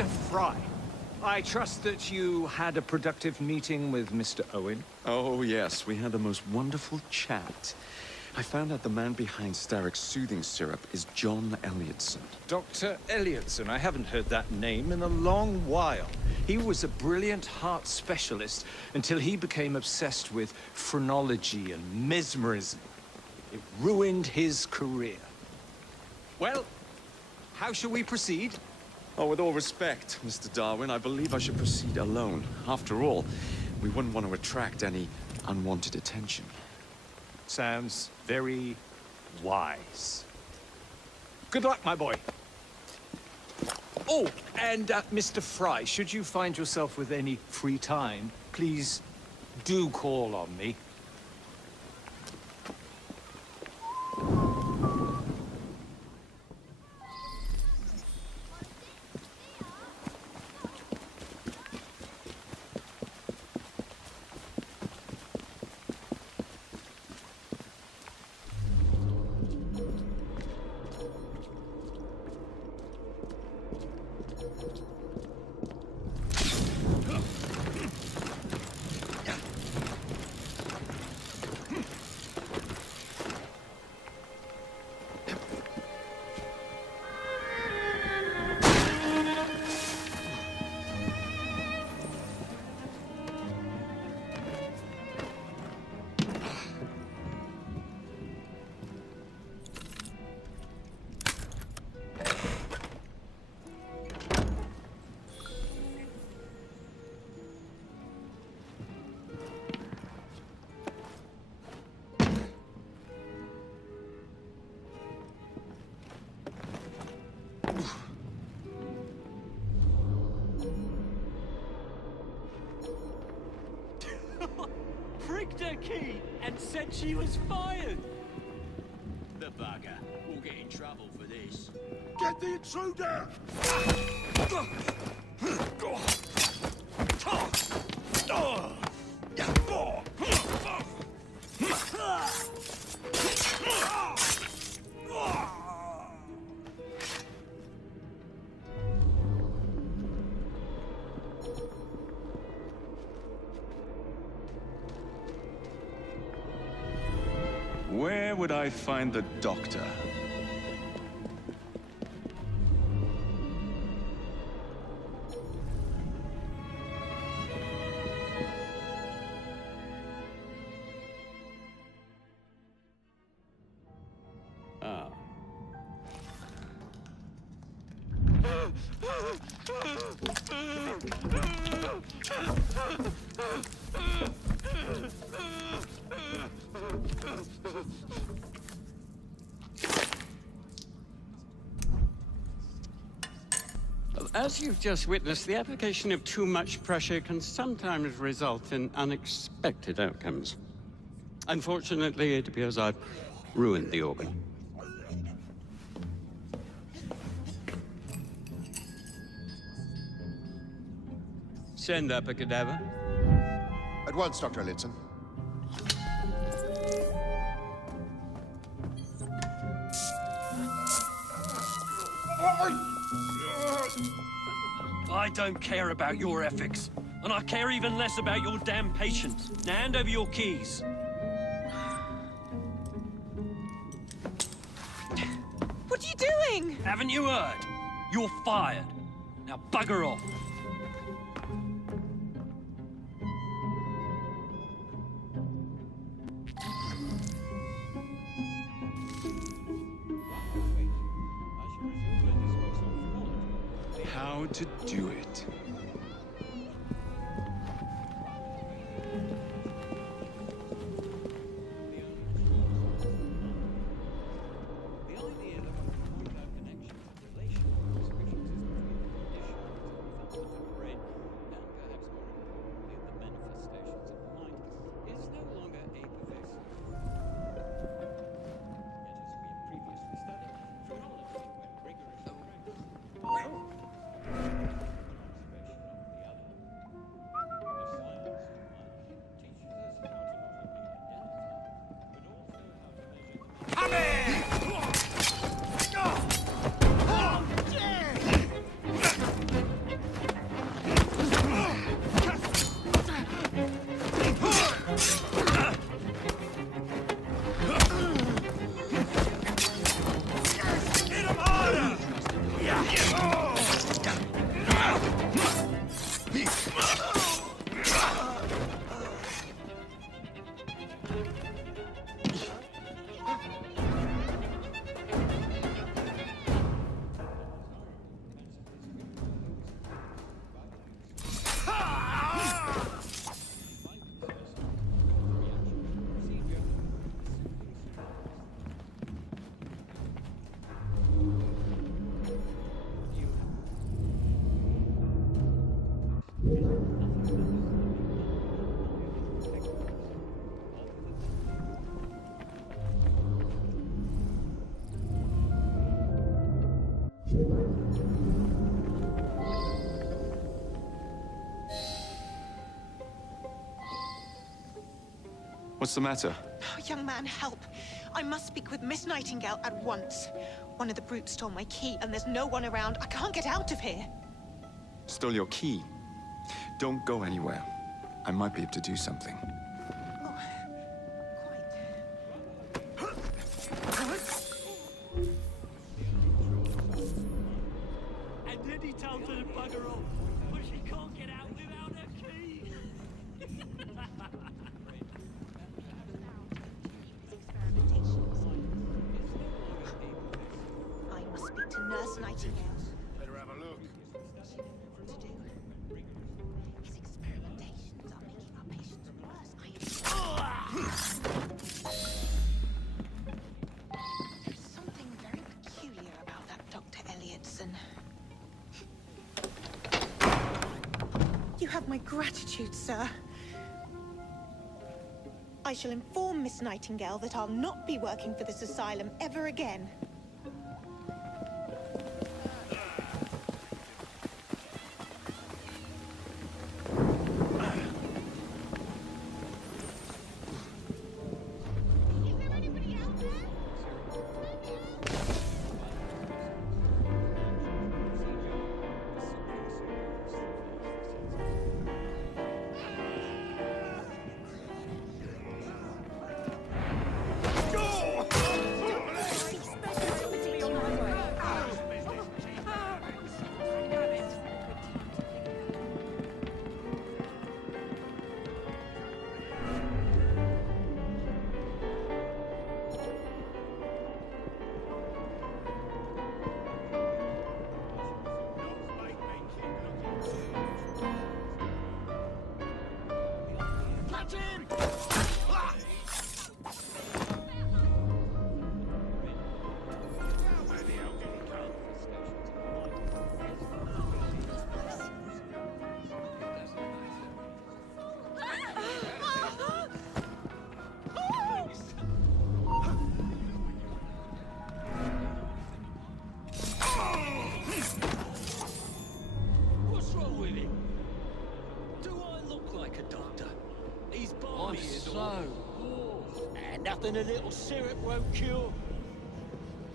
Mr. Fry, I trust that you had a productive meeting with Mr. Owen. Oh, yes. We had the most wonderful chat. I found out the man behind Starrick's soothing syrup is John Elliotson. Dr. Elliotson, I haven't heard that name in a long while. He was a brilliant heart specialist until he became obsessed with phrenology and mesmerism. It ruined his career. Well, how shall we proceed? Oh, with all respect, Mr. Darwin, I believe I should proceed alone. After all, we wouldn't want to attract any unwanted attention. Sounds very wise. Good luck, my boy. Oh, and Mr. Fry, should you find yourself with any free time, please do call on me. Pricked her key and said she was fired. The bugger. We'll get in trouble for this. Get the intruder! Where would I find the doctor? Ah. As you've just witnessed, the application of too much pressure can sometimes result in unexpected outcomes. Unfortunately, it appears I've ruined the organ. Send up a cadaver. At once, Dr. Elliotson. I don't care about your ethics. And I care even less about your damn patients. Now hand over your keys. What are you doing? Haven't you heard? You're fired. Now bugger off. How to do it. What's the matter? Oh, young man, help. I must speak with Miss Nightingale at once. One of the brutes stole my key, and there's no one around. I can't get out of here. Stole your key. Don't go anywhere. I might be able to do something. Oh, And then he tells her to bugger off, but she can't get out without her key. I must speak to Nurse Nightingale. Better have a look. She knows what to do. His experimentations are making our patients worse. There's something very peculiar about that Dr. Elliotson. You have my gratitude, sir. I shall inform Miss Nightingale that I'll not be working for this asylum ever again. What's wrong with him? Do I look like a doctor? He's balmy as so. And nothing a little syrup won't cure.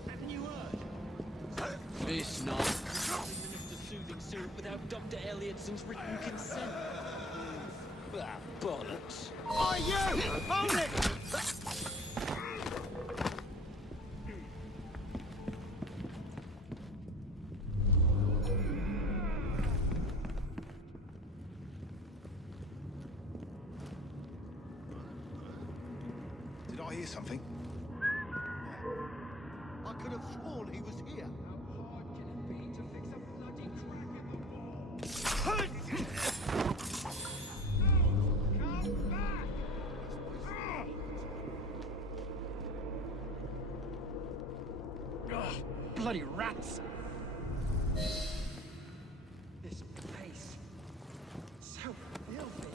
Haven't you heard? This night, administer soothing syrup without Dr. Elliotson's written consent. Ah, bollocks. Are you? Hold it! Did I hear something? I could have sworn he was here. Bloody rats! This place. So filthy.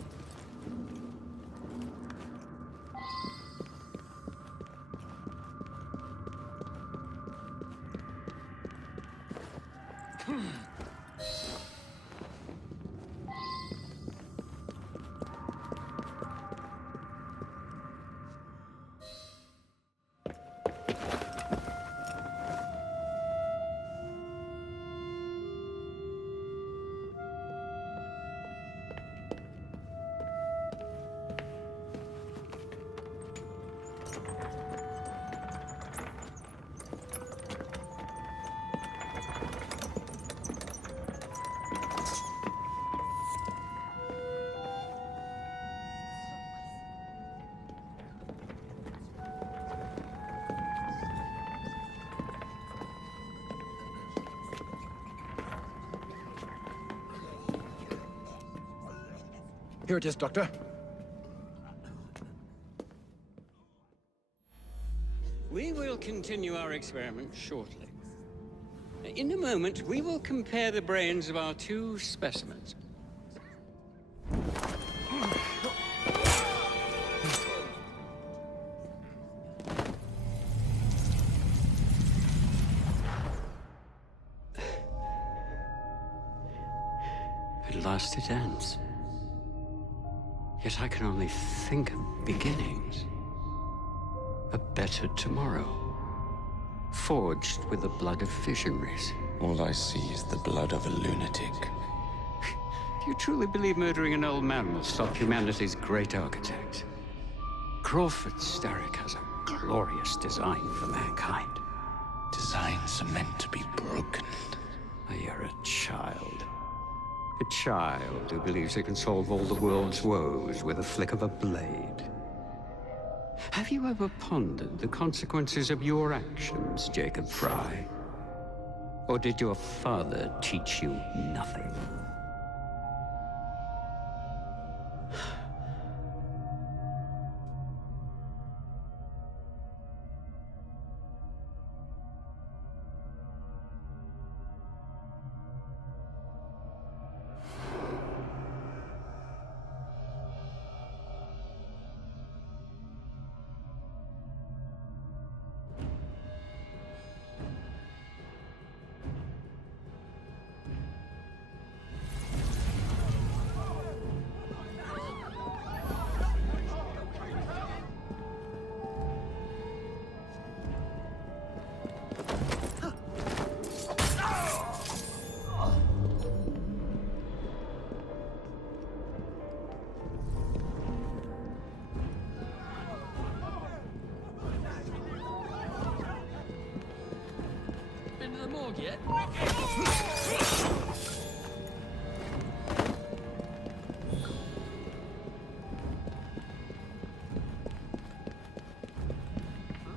Here it is, Doctor. We will continue our experiment shortly. In a moment, we will compare the brains of our two specimens. At last it ends. Yet I can only think of beginnings. A better tomorrow, forged with the blood of visionaries. All I see is the blood of a lunatic. Do you truly believe murdering an old man will stop humanity's great architect? Crawford Starrick has a glorious design for mankind. Designs are meant to be broken. Oh, you're a child. A child who believes he can solve all the world's woes with a flick of a blade. Have you ever pondered the consequences of your actions, Jacob Fry? Or did your father teach you nothing? Been to the morgue yet?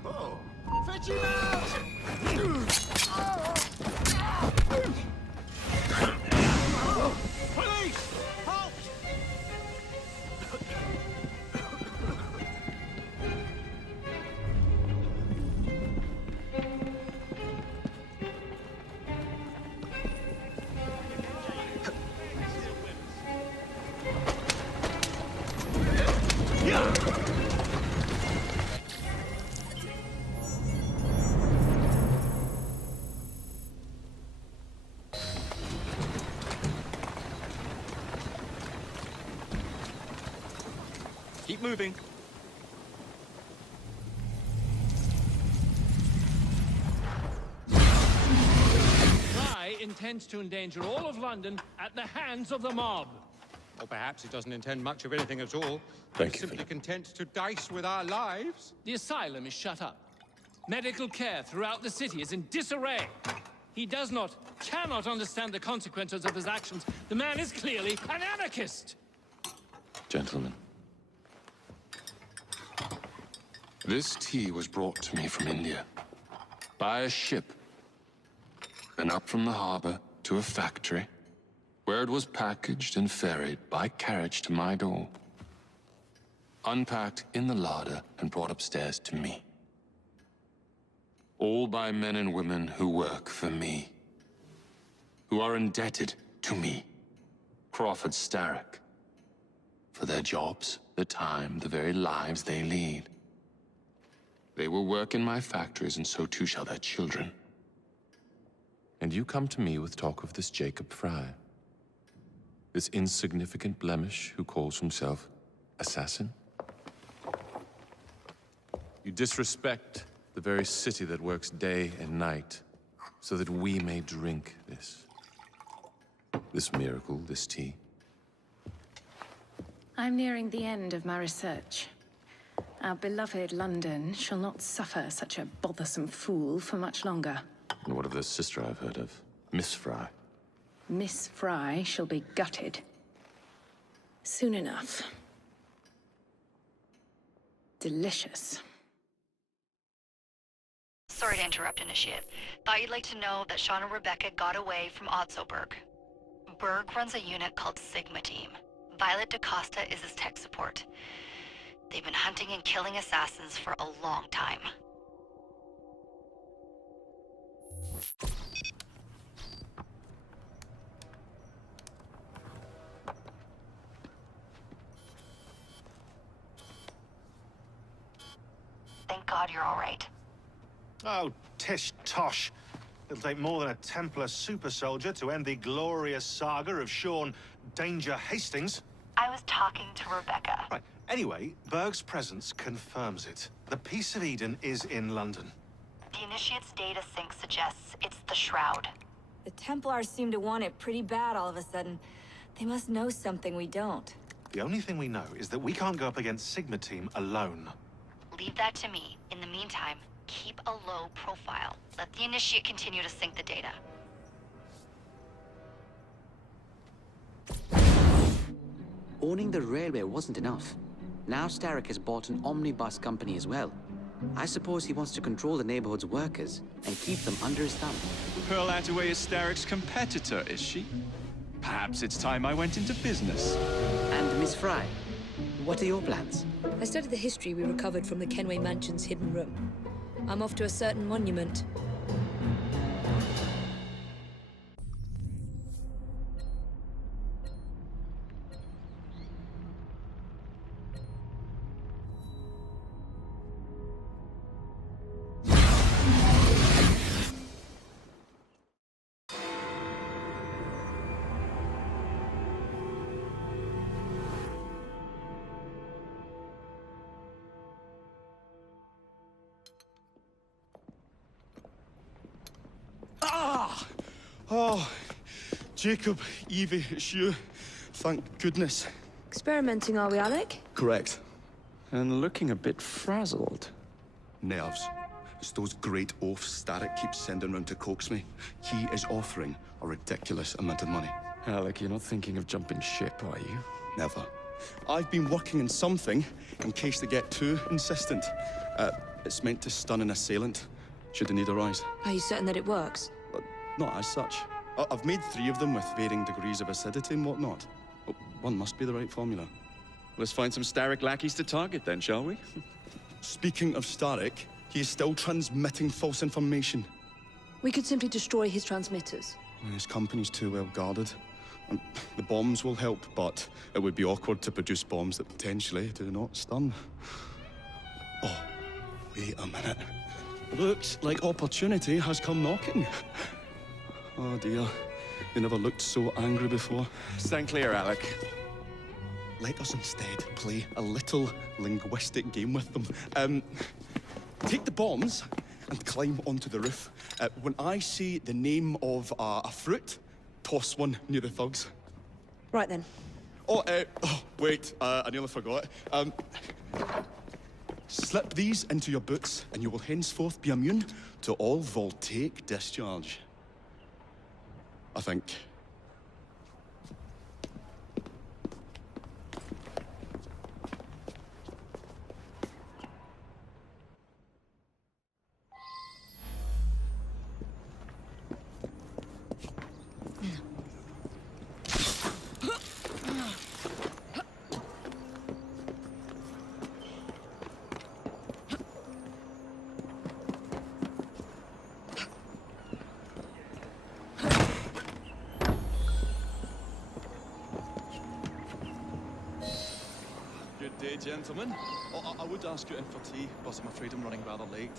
Oh, fetch him out! Police! Halt! Keep moving. Fry intends to endanger all of London at the hands of the mob. Or perhaps he doesn't intend much of anything at all. Thank you, Simply Philip. content to dice with our lives. The asylum is shut up. Medical care throughout the city is in disarray. He does not, cannot understand the consequences of his actions. The man is clearly an anarchist! Gentlemen, this tea was brought to me from India by a ship, then up from the harbor to a factory, where it was packaged and ferried by carriage to my door, unpacked in the larder and brought upstairs to me. All by men and women who work for me, who are indebted to me, Crawford Starrick, for their jobs, the time, the very lives they lead. They will work in my factories, and so too shall their children. And you come to me with talk of this Jacob Fry, this insignificant blemish who calls himself assassin? You disrespect the very city that works day and night so that we may drink this miracle, this tea. I'm nearing the end of my research. Our beloved London shall not suffer such a bothersome fool for much longer. And what of the sister I've heard of, Miss Fry? Miss Fry shall be gutted. Soon enough. Delicious. Sorry to interrupt, Initiate. Thought you'd like to know that Sean and Rebecca got away from Otzoberg. Berg runs a unit called Sigma Team. Violet DaCosta is his tech support. They've been hunting and killing assassins for a long time. Thank God you're all right. Oh, tish tosh. It'll take more than a Templar super soldier to end the glorious saga of Sean Danger Hastings. I was talking to Rebecca. Right. Anyway, Berg's presence confirms it. The Peace of Eden is in London. The Initiate's data sync suggests it's the Shroud. The Templars seem to want it pretty bad all of a sudden. They must know something we don't. The only thing we know is that we can't go up against Sigma Team alone. Leave that to me. In the meantime, keep a low profile. Let the Initiate continue to sync the data. Owning the railway wasn't enough. Now Starrick has bought an omnibus company as well. I suppose he wants to control the neighborhood's workers and keep them under his thumb. Pearl Attaway is Starrick's competitor, is she? Perhaps it's time I went into business. And Miss Fry, what are your plans? I studied the history we recovered from the Kenway Mansion's hidden room. I'm off to a certain monument. Ah! Oh, Jacob, Evie, it's you. Thank goodness. Experimenting, are we, Alec? Correct. And looking a bit frazzled. Nerves. It's those great oafs Starrick keeps sending round to coax me. He is offering a ridiculous amount of money. Alec, you're not thinking of jumping ship, are you? Never. I've been working on something in case they get too insistent. It's meant to stun an assailant, should they need a rise. Are you certain that it works? Not as such. I've made 3 of them with varying degrees of acidity and whatnot. One must be the right formula. Let's find some Starrick lackeys to target then, shall we? Speaking of Starrick, he is still transmitting false information. We could simply destroy his transmitters. His company's too well guarded. The bombs will help, but it would be awkward to produce bombs that potentially do not stun. Oh, wait a minute. Looks like opportunity has come knocking. Oh dear, they never looked so angry before. Stand clear, Alec. Let us instead play a little linguistic game with them. Take the bombs and climb onto the roof. When I say the name of a fruit, toss one near the thugs. Right then. Oh, wait, I nearly forgot. Slip these into your boots, and you will henceforth be immune to all voltaic discharge. I think. Good day, gentlemen. Oh, I would ask you in for tea, but I'm afraid I'm running rather late.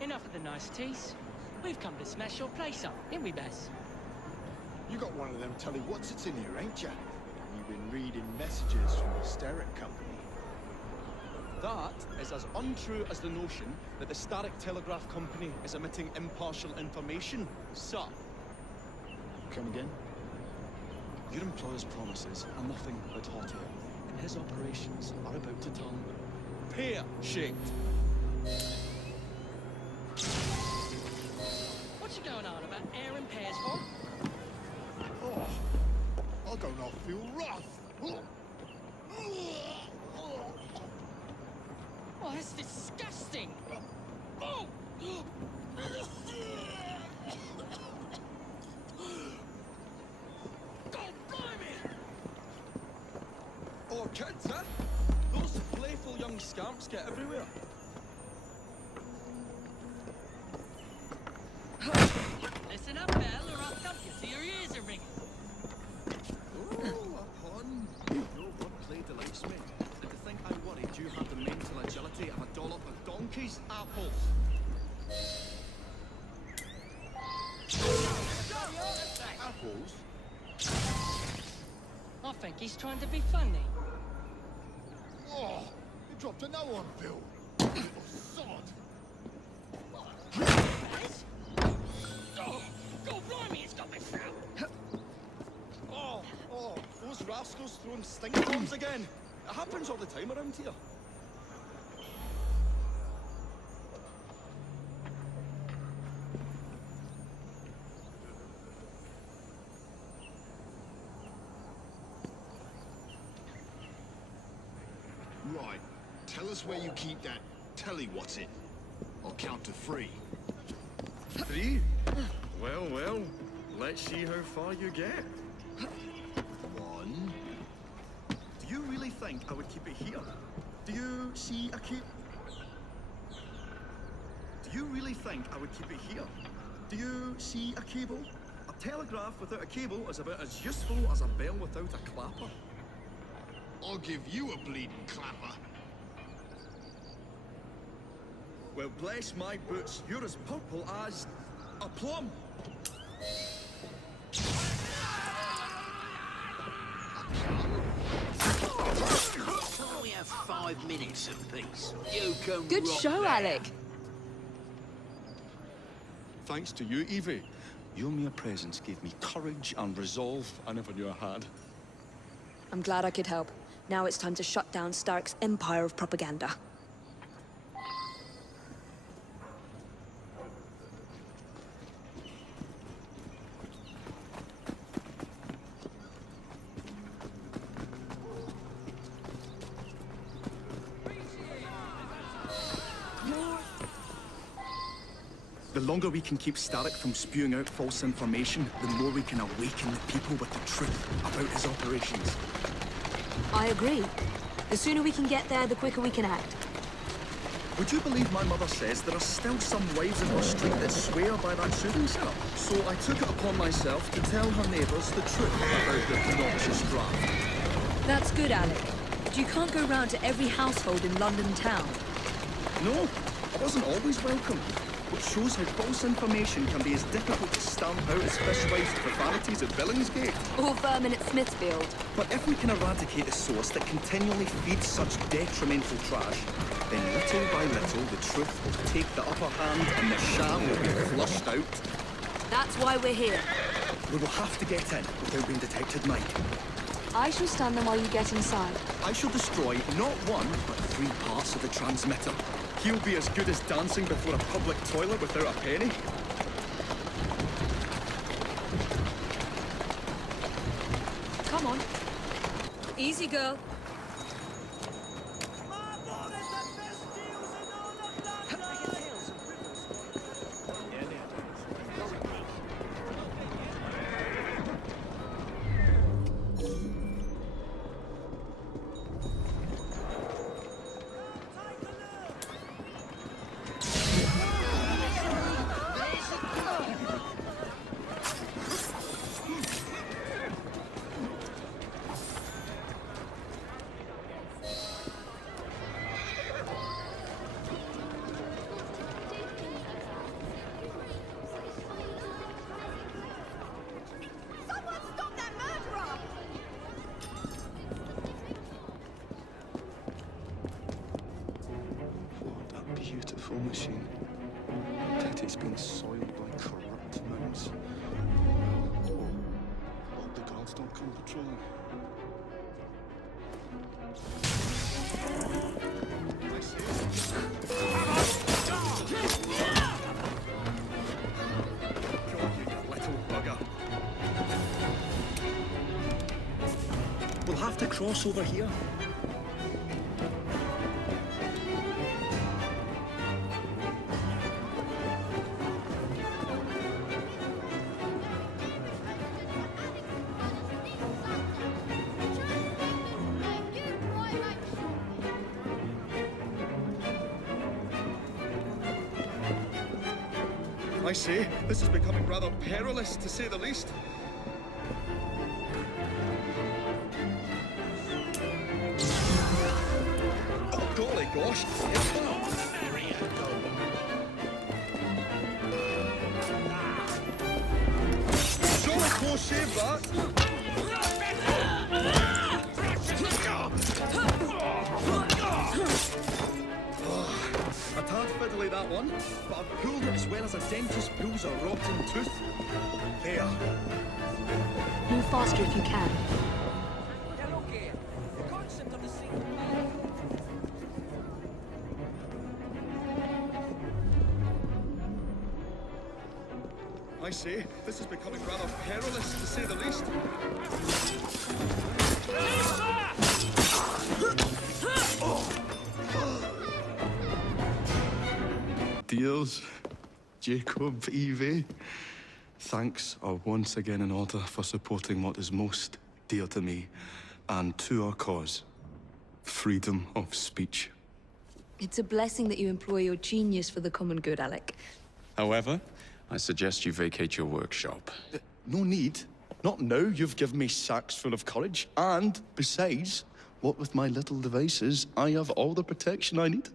Enough of the niceties. We've come to smash your place up, ain't we, Bess? You got one of them telly what's-its in here, ain't ya? You've been reading messages from the Starrick Company. That is as untrue as the notion that the Starrick Telegraph Company is emitting impartial information, sir. Come again? Your employer's promises are nothing but hot air, and his operations are about to turn pear-shaped. What you going on about air and pears for? Oh, I don't know, feel rough. Oh, that's disgusting! Oh! Oh, kids, huh? Those playful young scamps get everywhere. Listen up, Belle, or I'll thump you till your ears are ringing. Oh, a pun. Your wordplay delights me. And to think I worried you had the mental agility of a dollop of donkey's apples. think he's trying to be funny? Oh, you dropped a no on Bill. Little sod. Oh, God blimey, it's got me through. Oh, those rascals throwing stink bombs again. It happens all the time around here. Right. Tell us where you keep that telly-what's-it. I'll count to 3. 3? Well, let's see how far you get. 1. Do you really think I would keep it here? Do you see a cable? Do you really think I would keep it here? Do you see a cable? A telegraph without a cable is about as useful as a bell without a clapper. I'll give you a bleeding clapper. Well, bless my boots, you're as purple as a plum. We have 5 minutes apiece. You can Good rock show, that. Alec. Thanks to you, Evie. Your mere presence gave me courage and resolve I never knew I had. I'm glad I could help. Now it's time to shut down Starrick's empire of propaganda. The longer we can keep Starrick from spewing out false information, the more we can awaken the people with the truth about his operations. I agree. The sooner we can get there, the quicker we can act. Would you believe my mother says there are still some wives in her street that swear by that soothing syrup? So I took it upon myself to tell her neighbours the truth about the obnoxious draft. That's good, Alec. But you can't go round to every household in London town. No, I wasn't always welcome. Which shows how false information can be as difficult to stamp out as fishwives' profanities at Billingsgate. Or vermin at Smithfield. But if we can eradicate the source that continually feeds such detrimental trash, then little by little the truth will take the upper hand and the sham will be flushed out. That's why we're here. We will have to get in without being detected, Mike. I shall stand them while you get inside. I shall destroy not 1, but 3 parts of the transmitter. He'll be as good as dancing before a public toilet without a penny. Come on. Easy, girl. Beautiful machine. Yet it's been soiled by corrupt minds. Hope the gods don't come patrolling. Little bugger. We'll have to cross over here. I say, this is becoming rather perilous, to say the least. Oh, golly gosh! Jolly close shave, that! fiddly, that one. But I've pulled it as well as a dentist pulls a rotten tooth. There. Move faster if you can. I say, this is becoming rather perilous, to say the least. Dears, Jacob, Evie, thanks are once again in order for supporting what is most dear to me and to our cause, freedom of speech. It's a blessing that you employ your genius for the common good, Alec. However, I suggest you vacate your workshop. No need. Not now. You've given me sacks full of courage. And besides, what with my little devices, I have all the protection I need.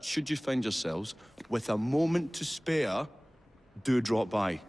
Should you find yourselves with a moment to spare, do drop by.